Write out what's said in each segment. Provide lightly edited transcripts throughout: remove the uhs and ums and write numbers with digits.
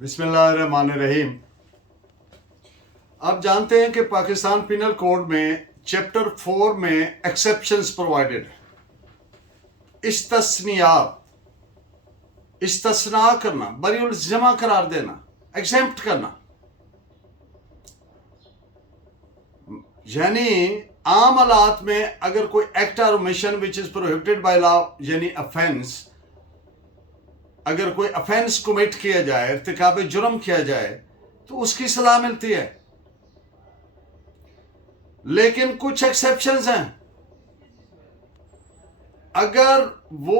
बिस्मिल्लाहिर्रहमानिर्रहीम। आप जानते हैं कि पाकिस्तान पिनल कोड में चैप्टर 4 में एक्सेप्शंस प्रोवाइडेड है। इस्तस्ना करना, बरीउल जमा करार देना, एग्जेम्प्ट करना, यानी आम हालात में अगर कोई एक्ट और omission which is prohibited by law यानी अफेंस, अगर कोई अफेंस कमिट किया जाए, इर्तिकाब जुर्म किया जाए तो उसकी सलाह मिलती है। लेकिन कुछ एक्सेप्शंस हैं। अगर वो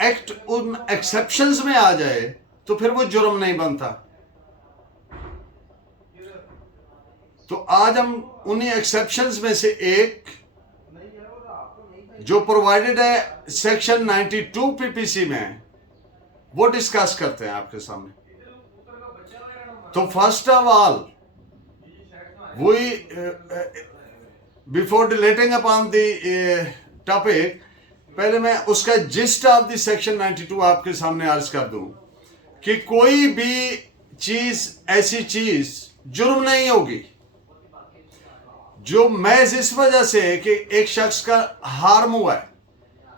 एक्ट उन एक्सेप्शंस में आ जाए तो फिर वो जुर्म नहीं बनता। तो आज हम उन्हीं एक्सेप्शंस में से एक जो प्रोवाइडेड है सेक्शन 92 पीपीसी में, वो डिस्कस करते हैं आपके सामने। तो first of all we before dilating upon the topic, पहले मैं उसका जिस्ट ऑफ द सेक्शन 92 आपके सामने अर्ज कर दूं कि कोई भी चीज, ऐसी चीज जुर्म नहीं होगी जो महज इस वजह से कि एक शख्स का हार्म हुआ है।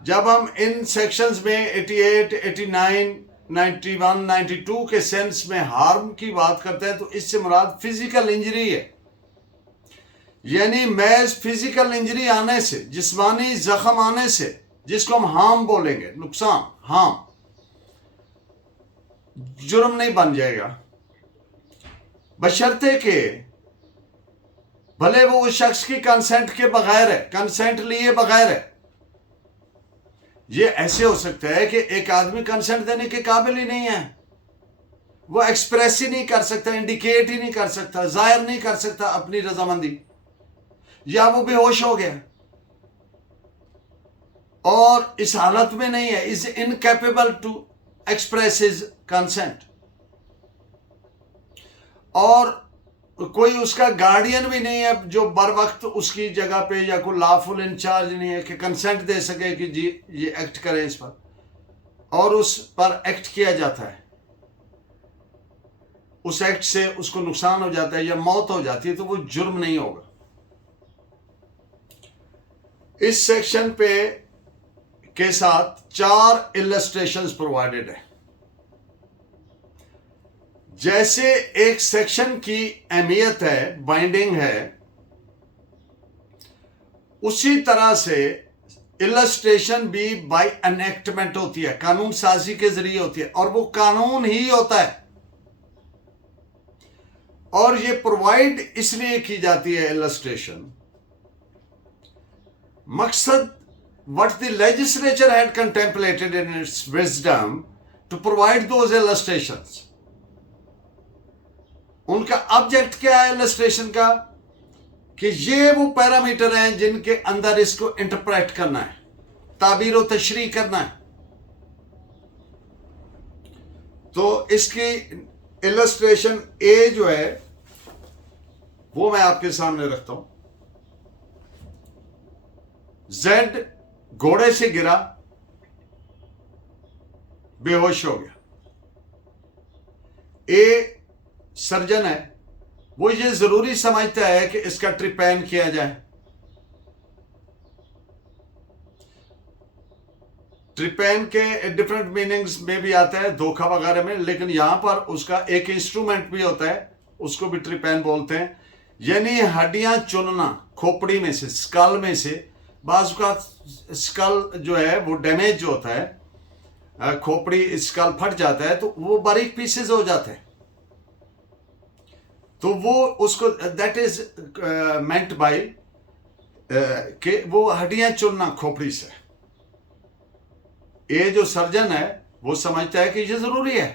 जब हम इन सेक्शंस में 88, 89, 91, 92 के सेंस में हार्म की बात करते हैं तो इससे मुराद फिजिकल इंजरी है। यानी महज फिजिकल इंजरी आने से, जिस्मानी जख्म आने से, जिसको हम हार्म बोलेंगे, नुकसान, हार्म, जुर्म नहीं बन जाएगा, बशर्ते के भले वो उस शख्स की कंसेंट के बगैर है, कंसेंट लिए बगैर है। ये ऐसे हो सकता है कि एक आदमी कंसेंट देने के काबिल ही नहीं है, वो एक्सप्रेस ही नहीं कर सकता, इंडिकेट ही नहीं कर सकता, जाहिर नहीं कर सकता अपनी रजामंदी, या वो बेहोश हो गया और इस हालत में नहीं है, is incapable to express his consent, और कोई उसका गार्डियन भी नहीं है जो बर वक्त उसकी जगह पे, या कोई लॉफुल इंचार्ज नहीं है कि कंसेंट दे सके कि जी ये एक्ट करें इस पर, और उस पर एक्ट किया जाता है, उस एक्ट से उसको नुकसान हो जाता है या मौत हो जाती है, तो वो जुर्म नहीं होगा। इस सेक्शन पे के साथ 4 इलस्ट्रेशंस प्रोवाइडेड है। जैसे एक सेक्शन की अहमियत है, बाइंडिंग है, उसी तरह से इलस्ट्रेशन भी बाय एनेक्टमेंट होती है, कानून साजी के जरिए होती है, और वो कानून ही होता है। और ये प्रोवाइड इसलिए की जाती है इलस्ट्रेशन, मकसद what the legislature had contemplated in its wisdom to provide those illustrations. उनका ऑब्जेक्ट क्या है इलस्ट्रेशन का? कि ये वो पैरामीटर हैं जिनके अंदर इसको इंटरप्रेट करना है, ताबीर और तशरीह करना है। तो इसकी इलस्ट्रेशन ए जो है वो मैं आपके सामने रखता हूं। जेड घोड़े से गिरा, बेहोश हो गया। ए सर्जन है, वो ये जरूरी समझता है कि इसका ट्रिपैन किया जाए। ट्रिपैन के डिफरेंट मीनिंग्स में भी आता है, धोखा वगैरह में, लेकिन यहां पर उसका एक इंस्ट्रूमेंट भी होता है, उसको भी ट्रिपैन बोलते हैं। यानी हड्डियां चुनना खोपड़ी में से, स्कल में से। बाज़ का स्कल जो है वो डैमेज जो होता है, खोपड़ी स्कल फट जाता है तो वो बारीक पीसेस हो जाते हैं, तो वो उसको दैट इज मेंट बाय कि वो हड्डियां चुनना खोपड़ी से। ये जो सर्जन है वो समझता है कि ये जरूरी है।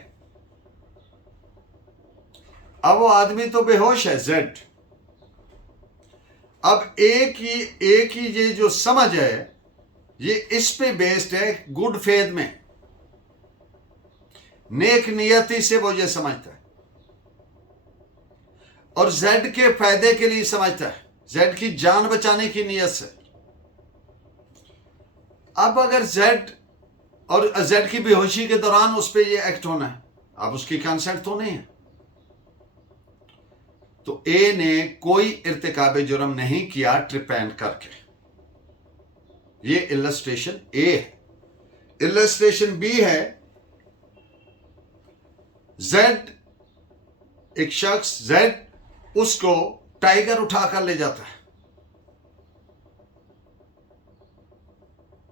अब वो आदमी तो बेहोश है, जेड। अब एक ही ये जो समझ है ये इस पे बेस्ड है गुड फेथ में, नेक नियति से वो ये समझता है, और जेड के फायदे के लिए समझता है, जेड की जान बचाने की नीयत से। अब अगर जेड और जेड की बेहोशी के दौरान उस पर यह एक्ट होना है, अब उसकी कंसेंट तो नहीं है, तो ए ने कोई इर्तिकाब जुर्म नहीं किया ट्रिपैन करके। ये इलस्ट्रेशन ए है। इलस्ट्रेशन बी है, जेड, एक शख्स जेड उसको टाइगर उठाकर ले जाता है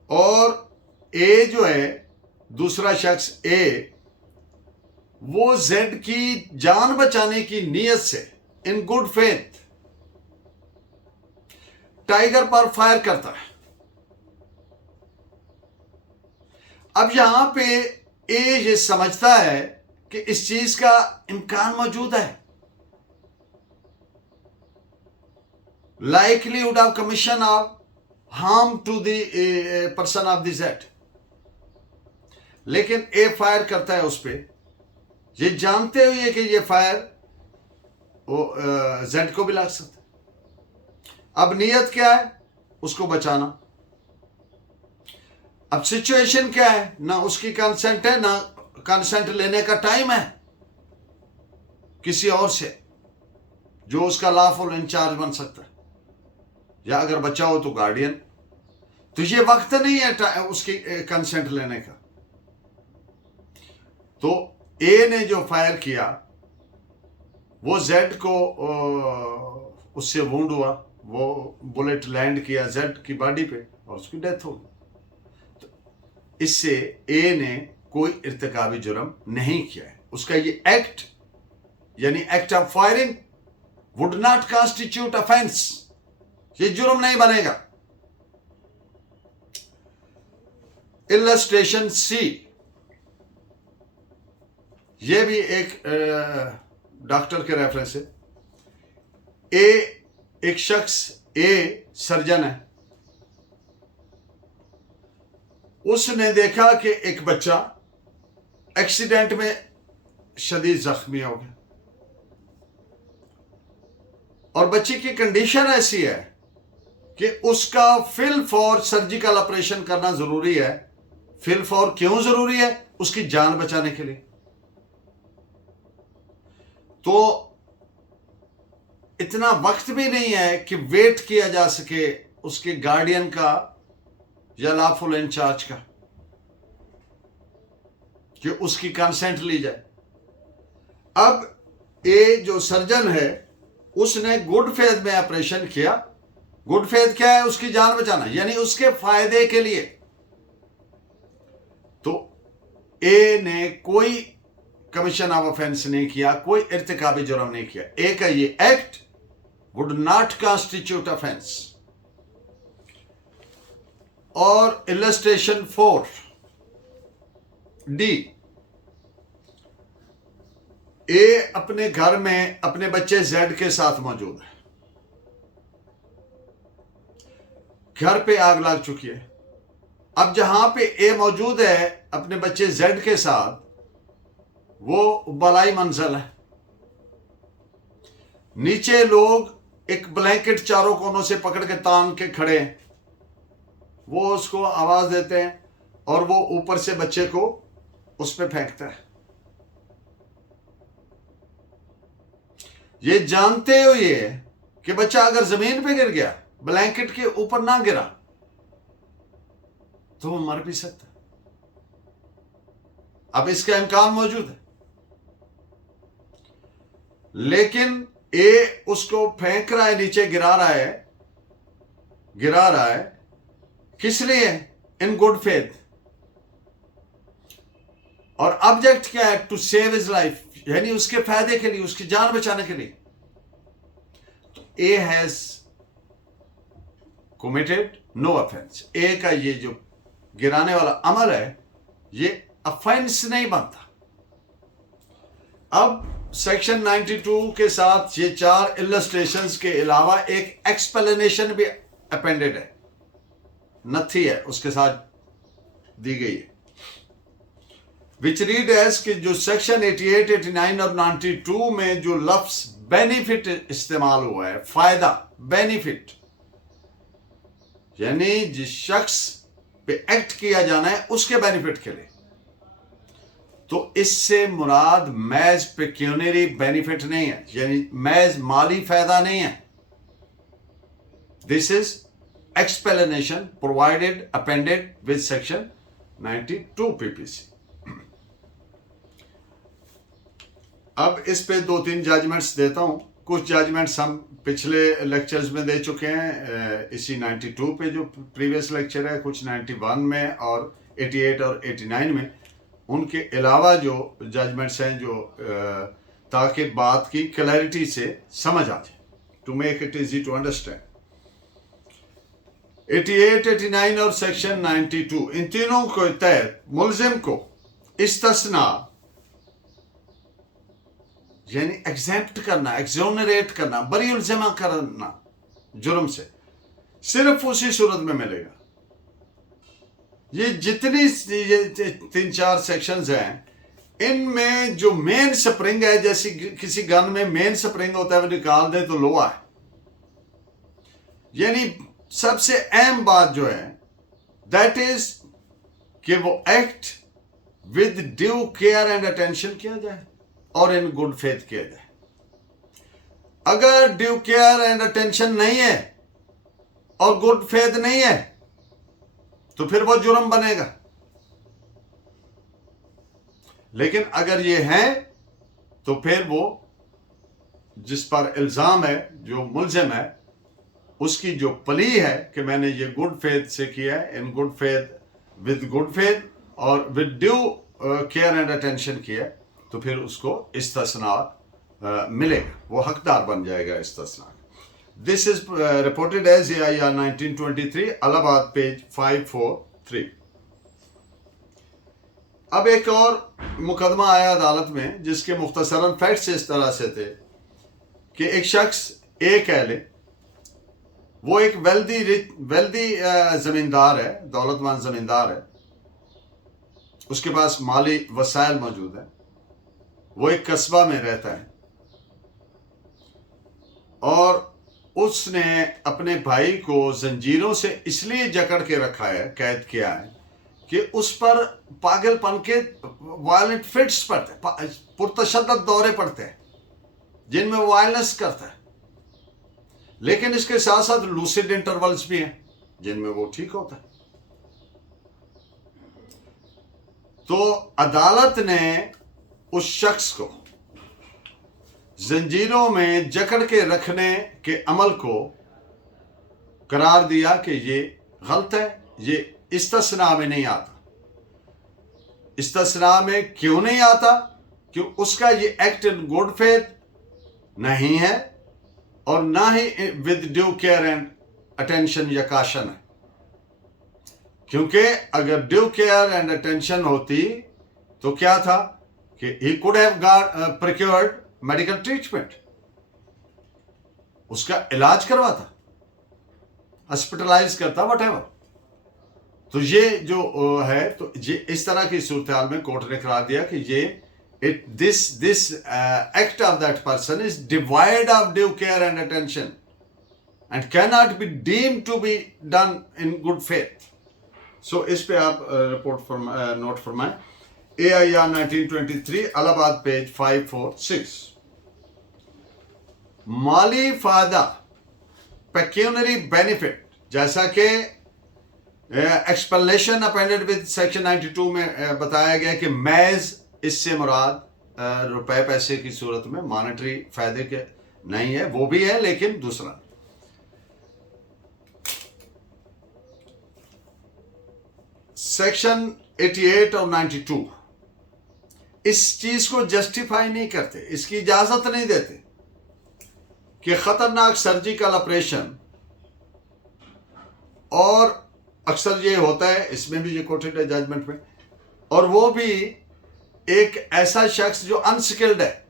और ए जो है, दूसरा शख्स ए, वो जेड की जान बचाने की नीयत से इन गुड फेथ टाइगर पर फायर करता है। अब यहां पे ए ये समझता है कि इस चीज का इम्कान मौजूद है, likelihood of commission of harm to the person of the Z, लेकिन ए फायर करता है उस पर, ये जानते हुए कि ये फायर वो जेड को भी लग सकता है। अब नीयत क्या है? उसको बचाना। अब सिचुएशन क्या है? ना उसकी कंसेंट है, ना कंसेंट लेने का टाइम है किसी और से जो उसका लॉफुल इंचार्ज बन सकता है, या अगर बच्चा हो तो गार्डियन। तो ये वक्त नहीं है उसकी कंसेंट लेने का। तो ए ने जो फायर किया वो जेड को उससे वुंड हुआ, वो बुलेट लैंड किया जेड की बॉडी पे और उसकी डेथ हो गई। तो इससे ए ने कोई इर्तिकाबी जुर्म नहीं किया है। उसका ये एक्ट यानी act of firing would not constitute offence, ये जुर्म नहीं बनेगा। इलस्ट्रेशन सी, ये भी एक डॉक्टर के रेफरेंस है। ए, एक शख्स ए सर्जन है, उसने देखा कि एक बच्चा एक्सीडेंट में शदीद जख्मी हो गया और बच्चे की कंडीशन ऐसी है कि उसका फिल फॉर सर्जिकल ऑपरेशन करना जरूरी है। फिल फॉर क्यों जरूरी है? उसकी जान बचाने के लिए। तो इतना वक्त भी नहीं है कि वेट किया जा सके उसके गार्डियन का या लॉफुल इंचार्ज का कि उसकी कंसेंट ली जाए। अब ए जो सर्जन है उसने गुड फेथ में ऑपरेशन किया। गुड फेथ क्या है? उसकी जान बचाना, यानी उसके फायदे के लिए। तो ए ने कोई कमीशन ऑफ ऑफेंस नहीं किया, कोई इर्तिकाबी जुर्म नहीं किया। ए का ये act would not constitute offence. और इलस्ट्रेशन 4 डी, ए अपने घर में अपने बच्चे जेड के साथ मौजूद है, घर पे आग लग चुकी है। अब जहां पे ए मौजूद है अपने बच्चे जेड के साथ, वो बलाई मंजिल है, नीचे लोग एक ब्लैंकेट चारों कोनों से पकड़ के तान के खड़े हैं, वो उसको आवाज देते हैं और वो ऊपर से बच्चे को उस पे फेंकता है। ये जानते हुए कि बच्चा अगर जमीन पे गिर गया, ब्लैंकेट के ऊपर ना गिरा, तो वो मर भी सकता है। अब इसका इम्कान मौजूद है, लेकिन ए उसको फेंक रहा है, नीचे गिरा रहा है किस लिए? इन गुड फेथ। और ऑब्जेक्ट क्या है? टू सेव हिज लाइफ, यानी उसके फायदे के लिए, उसकी जान बचाने के लिए। तो A has committed no offence. A का ये जो गिराने वाला अमल है ये ऑफेंस नहीं बनता। अब सेक्शन 92 के साथ ये 4 इलस्ट्रेशंस के अलावा एक एक्सप्लेनेशन भी अपेंडेड है, नथी है उसके साथ दी गई है, विच रीड एज कि जो सेक्शन 88, 89 और 92 में जो लफ्ज बेनिफिट इस्तेमाल हुआ है, फायदा, बेनिफिट, यानी जिस शख्स पे एक्ट किया जाना है उसके बेनिफिट के लिए, तो इससे मुराद मैज पेक्यूनरी बेनिफिट नहीं है, यानी मैज माली फायदा नहीं है। This is explanation provided appended with section 92 PPC. अब इस पे 2-3 जजमेंट्स देता हूं। कुछ जजमेंट्स हम पिछले लेक्चर्स में दे चुके हैं, इसी 92 पे जो प्रीवियस लेक्चर है, कुछ 91 में और 88 और 89 में। उनके अलावा जो जजमेंट्स हैं जो ताकि बात की क्लैरिटी से समझ आ जाए, to make it easy to understand. 88, 89 और सेक्शन 92, इन तीनों के तहत मुलजिम को इस्तिस्ना यानी एग्जेम्प्ट करना, एक्सोनरेट करना, बरी उल्जमा करना जुर्म से सिर्फ उसी सूरत में मिलेगा। ये जितनी ये 3-4 सेक्शंस हैं, इनमें जो मेन स्प्रिंग है, जैसे किसी गन में मेन स्प्रिंग होता है, वो निकाल दे तो लोहा है। यानी सबसे अहम बात जो है दैट इज कि वो act with due care and attention किया जाए और इन गुड फेथ किया जाए। अगर ड्यू केयर एंड अटेंशन नहीं है और गुड फेथ नहीं है तो फिर वो जुर्म बनेगा। लेकिन अगर ये है तो फिर वो जिस पर इल्जाम है, जो मुलजिम है, उसकी जो पली है कि मैंने ये गुड फेथ से किया है, in good faith, with good faith और with due care and attention किया है, तो फिर उसको इस्तिस्ना मिलेगा, वो हकदार बन जाएगा इस्तिस्ना। This is reported as AIR 1923, Allahabad, page 543। अब एक और मुकदमा आया अदालत में जिसके मुख्तसरन फैक्ट्स इस तरह से थे कि एक शख्स ए कह ले, वो एक वेल्दी जमींदार है, दौलतमंद जमींदार है, उसके पास माली वसाइल मौजूद है, वो एक कस्बा में रहता है और उसने अपने भाई को जंजीरों से इसलिए जकड़ के रखा है, कैद किया है कि उस पर पागलपन के वायलेंट फिट्स पड़ते, पुरतशद्दद दौरे पड़ते हैं जिनमें वायलेंस करता है। लेकिन इसके साथ साथ लूसिड इंटरवल्स भी हैं जिनमें वो ठीक होता है। तो अदालत ने उस शख्स को जंजीरों में जकड़ के रखने के अमल को करार दिया कि ये गलत है, ये इस्तिस्ना में नहीं आता। इस्तिस्ना में क्यों नहीं आता? क्यों उसका ये एक्ट इन गुड फेथ नहीं है और ना ही with due care and attention या काशन है। क्योंकि अगर ड्यू केयर एंड अटेंशन होती तो क्या था कि he could have got procured medical treatment, उसका इलाज करवाता, हॉस्पिटलाइज करता, व्हाटएवर। तो ये जो है, तो ये इस तरह की सूरत हाल में कोर्ट ने करार दिया कि ये this act of that person is devoid of due care and attention and can not be deemed to be done in good faith. So इस पे आप रिपोर्ट नोट फरमाएं। AIR 1923, Allahabad, page 546। माली फायदा, पेक्यूनरी बेनिफिट, जैसा कि एक्सप्लेनेशन अपेंडेड विद सेक्शन 92 में बताया गया कि मैज इससे मुराद रुपए पैसे की सूरत में मॉनेटरी फायदे के नहीं है, वो भी है लेकिन दूसरा। सेक्शन 88 और 92 इस चीज को जस्टिफाई नहीं करते, इसकी इजाजत नहीं देते कि खतरनाक सर्जिकल ऑपरेशन, और अक्सर ये होता है, इसमें भी ये कोटेड है जजमेंट में, और वो भी एक ऐसा शख्स जो अनस्किल्ड है।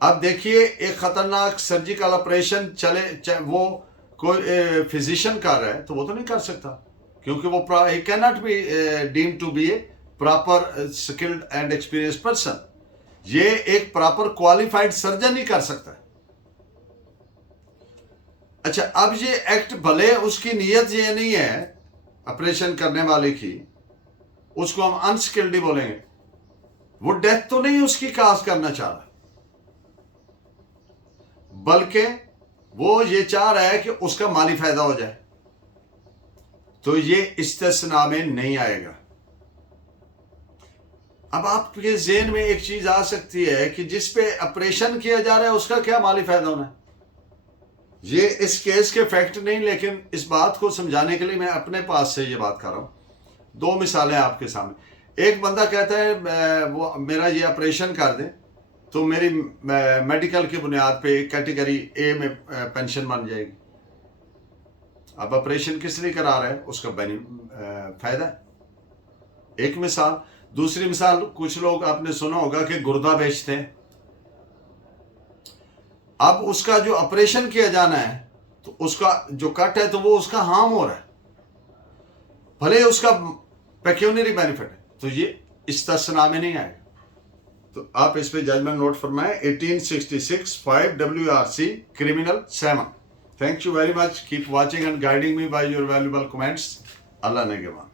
अब देखिए, एक खतरनाक सर्जिकल ऑपरेशन वो कोई फिजिशियन कर रहा है तो वो तो नहीं कर सकता, क्योंकि वो ही can not be deemed to be a proper skilled and experience person. ये एक प्रॉपर क्वालिफाइड सर्जन ही कर सकता है। अच्छा, अब ये एक्ट भले उसकी नीयत ये नहीं है ऑपरेशन करने वाले की, उसको हम अनस्किल्ड ही बोलेंगे, वो डेथ तो नहीं उसकी काज करना चाह रहा, बल्कि वो ये चाह रहा है कि उसका माली फायदा हो जाए, तो ये इस्तिस्ना में नहीं आएगा। अब आपके ज़हन में एक चीज आ सकती है कि जिस पे ऑपरेशन किया जा रहा है उसका क्या माली फायदा होना है। ये इस केस के फैक्ट नहीं, लेकिन इस बात को समझाने के लिए मैं अपने पास से ये बात कर रहा हूँ। दो मिसालें आपके सामने। एक बंदा कहता है वो मेरा ये ऑपरेशन कर दे तो मेरी मेडिकल की बुनियाद पे कैटेगरी ए में पेंशन बन जाएगी। अब ऑपरेशन किस लिए करा रहा है, उसका फायदा है। एक मिसाल। दूसरी मिसाल, कुछ लोग आपने सुना होगा कि गुर्दा बेचते हैं। अब उसका जो ऑपरेशन किया जाना है तो उसका जो कट है तो वो उसका हार्म हो रहा है, भले उसका पेक्यूनरी बेनिफिट है, तो ये इस्तिस्ना में नहीं आएगा। तो आप इस पे जजमेंट नोट फरमाएं। 1866 5 WRC criminal 7। Thank you very much. Keep watching and guiding me by your valuable comments. Allah Negeman.